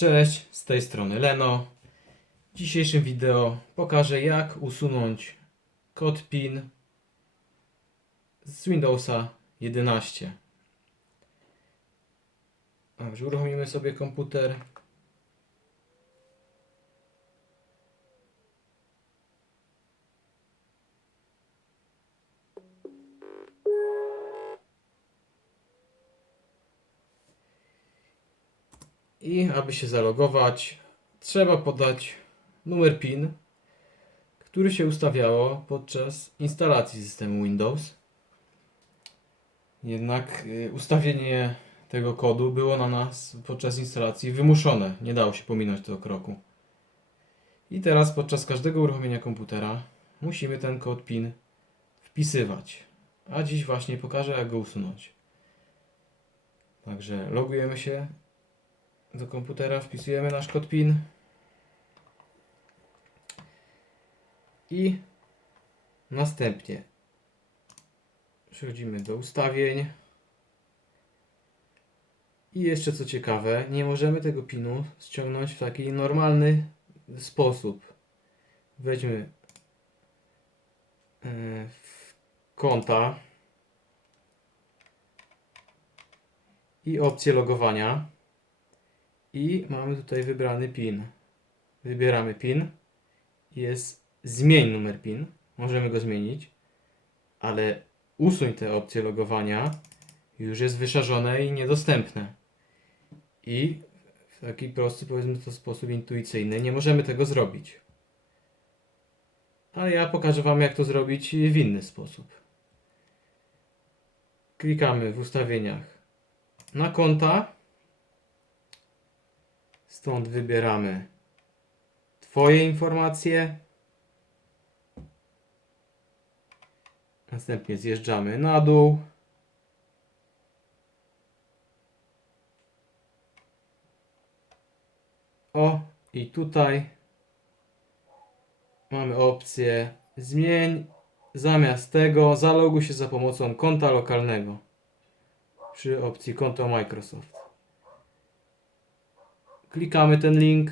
Cześć, z tej strony Leno. W dzisiejszym wideo pokażę jak usunąć kod PIN z Windowsa 11. Dobrze, uruchomimy sobie komputer. I aby się zalogować, trzeba podać numer PIN, który się ustawiało podczas instalacji systemu Windows. Jednak y, ustawienie tego kodu było na nas podczas instalacji wymuszone. Nie dało się pominąć tego kroku. I teraz podczas każdego uruchomienia komputera musimy ten kod PIN wpisywać. A dziś właśnie pokażę jak go usunąć. Także logujemy się do komputera wpisujemy nasz kod PIN i następnie przechodzimy do ustawień i jeszcze co ciekawe, nie możemy tego pinu ściągnąć w taki normalny sposób. Weźmy e, w konta i opcję logowania. I mamy tutaj wybrany PIN. Wybieramy PIN. Jest zmień numer PIN. Możemy go zmienić, ale usuń te opcje logowania. Już jest wyszarzone i niedostępne. I w taki prosty, powiedzmy to sposób intuicyjny, nie możemy tego zrobić. Ale ja pokażę Wam, jak to zrobić w inny sposób. Klikamy w ustawieniach na konta. Stąd wybieramy Twoje informacje. Następnie zjeżdżamy na dół. O, i tutaj mamy opcję zmień. Zamiast tego zaloguj się za pomocą konta lokalnego przy opcji konto Microsoft. Klikamy ten link.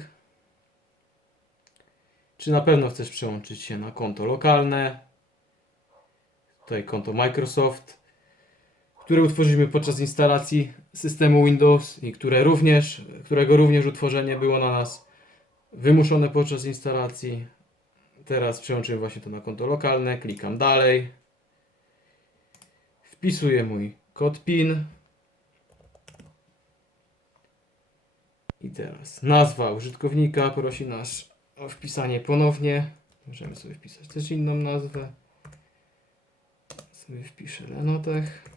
Czy na pewno chcesz przełączyć się na konto lokalne? Tutaj konto Microsoft, które utworzyliśmy podczas instalacji systemu Windows i które również, którego również utworzenie było na nas wymuszone podczas instalacji. Teraz przełączymy właśnie to na konto lokalne, klikam dalej. Wpisuję mój kod PIN. I teraz nazwa użytkownika prosi nas o wpisanie ponownie. Możemy sobie wpisać też inną nazwę. Sobie wpiszę Lenotech.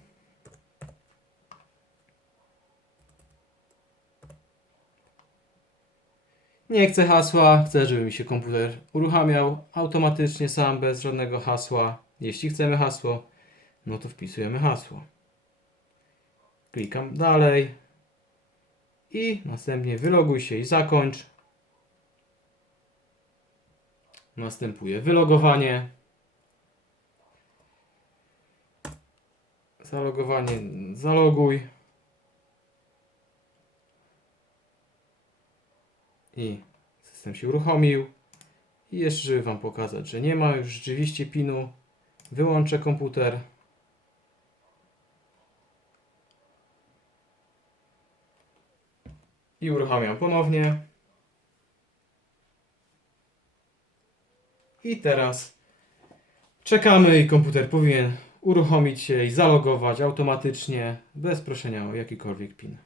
Nie chcę hasła, chcę, żeby mi się komputer uruchamiał automatycznie sam, bez żadnego hasła. Jeśli chcemy hasło, no to wpisujemy hasło. Klikam dalej i następnie wyloguj się i zakończ. Następuje wylogowanie. Zalogowanie, zaloguj. I system się uruchomił. I jeszcze, żeby Wam pokazać, że nie ma już rzeczywiście pinu, wyłączę komputer. I uruchamiam ponownie. I teraz czekamy i komputer powinien uruchomić się i zalogować automatycznie bez proszenia o jakikolwiek PIN.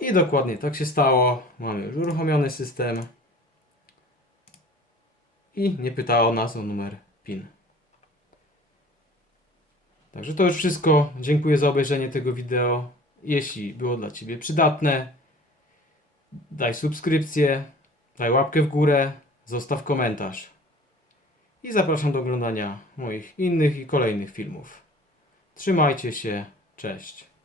I dokładnie tak się stało. Mamy już uruchomiony system. I nie pytało nas o numer PIN. Także to już wszystko. Dziękuję za obejrzenie tego wideo. Jeśli było dla Ciebie przydatne, daj subskrypcję, daj łapkę w górę, zostaw komentarz. I zapraszam do oglądania moich innych i kolejnych filmów. Trzymajcie się, cześć.